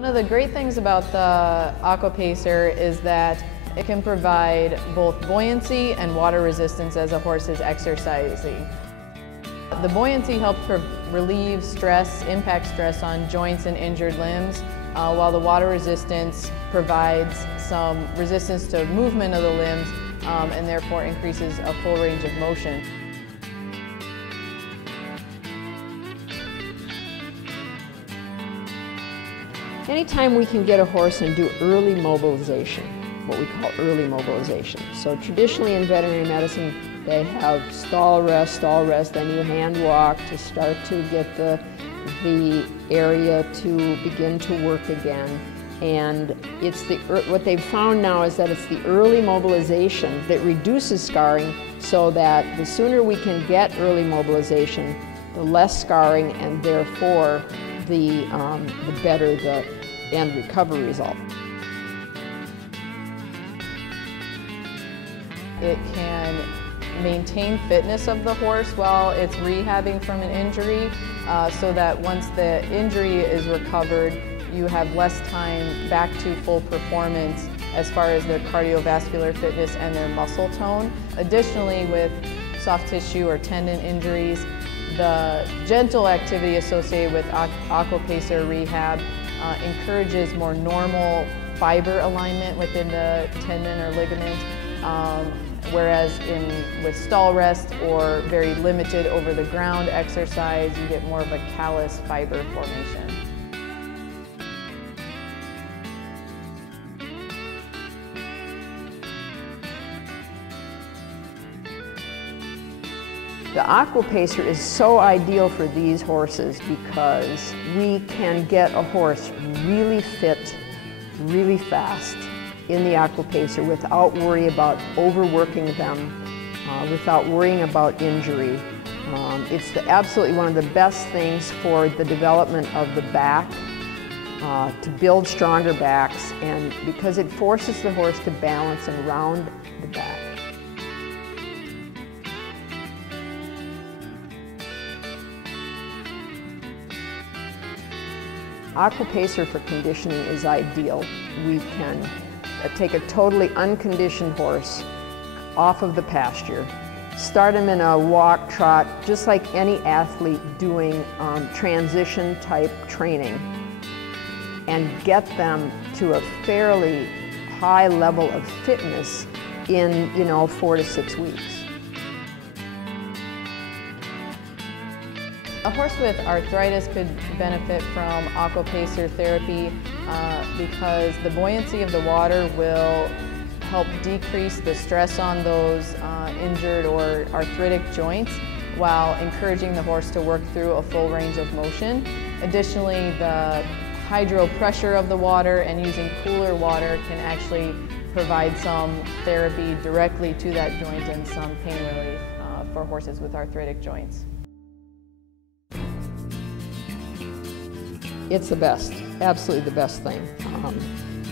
One of the great things about the AquaPacer is that it can provide both buoyancy and water resistance as a horse is exercising. The buoyancy helps relieve stress, impact stress on joints and injured limbs, while the water resistance provides some resistance to movement of the limbs and therefore increases a full range of motion. Anytime we can get a horse and do early mobilization, what we call early mobilization. So traditionally in veterinary medicine, they have stall rest, then you hand walk to start to get the area to begin to work again. And it's what they've found now is that it's the early mobilization that reduces scarring, so that the sooner we can get early mobilization, the less scarring, and therefore the better the end recovery result. It can maintain fitness of the horse while it's rehabbing from an injury, so that once the injury is recovered, you have less time back to full performance as far as their cardiovascular fitness and their muscle tone. Additionally, with soft tissue or tendon injuries, the gentle activity associated with AquaPacer rehab encourages more normal fiber alignment within the tendon or ligament, whereas with stall rest or very limited over the ground exercise, you get more of a callus fiber formation. The AquaPacer is so ideal for these horses because we can get a horse really fit, really fast in the AquaPacer without worry about overworking them, without worrying about injury. It's absolutely one of the best things for the development of the back, to build stronger backs, and because it forces the horse to balance and round the back. AquaPacer for conditioning is ideal. We can take a totally unconditioned horse off of the pasture, start him in a walk, trot, just like any athlete doing transition type training, and get them to a fairly high level of fitness in 4 to 6 weeks. A horse with arthritis could benefit from AquaPacer therapy because the buoyancy of the water will help decrease the stress on those injured or arthritic joints while encouraging the horse to work through a full range of motion. Additionally, the hydro pressure of the water and using cooler water can actually provide some therapy directly to that joint and some pain relief for horses with arthritic joints. It's the best, absolutely the best thing,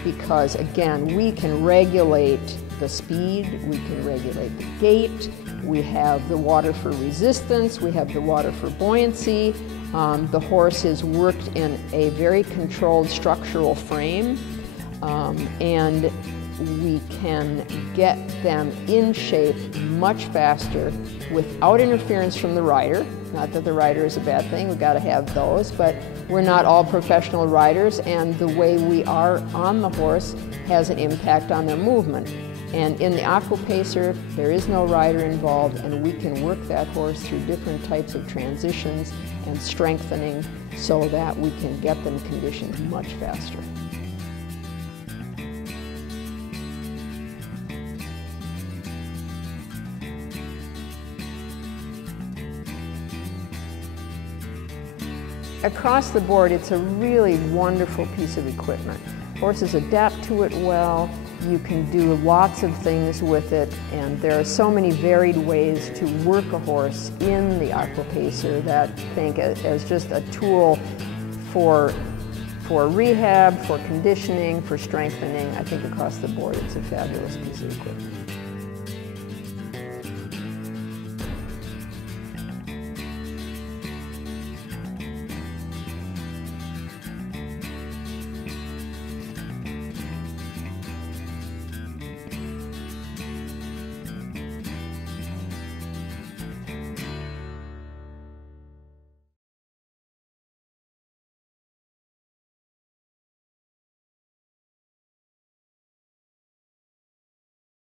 because again, we can regulate the speed, we can regulate the gait, we have the water for resistance, we have the water for buoyancy. The horse is worked in a very controlled structural frame, and we can get them in shape much faster without interference from the rider. Not that the rider is a bad thing, we've got to have those, but we're not all professional riders, and the way we are on the horse has an impact on their movement. And in the AquaPacer, there is no rider involved, and we can work that horse through different types of transitions and strengthening so that we can get them conditioned much faster. Across the board, it's a really wonderful piece of equipment. Horses adapt to it well. You can do lots of things with it, and there are so many varied ways to work a horse in the AquaPacer that I think as just a tool for rehab, for conditioning, for strengthening. I think across the board it's a fabulous piece of equipment.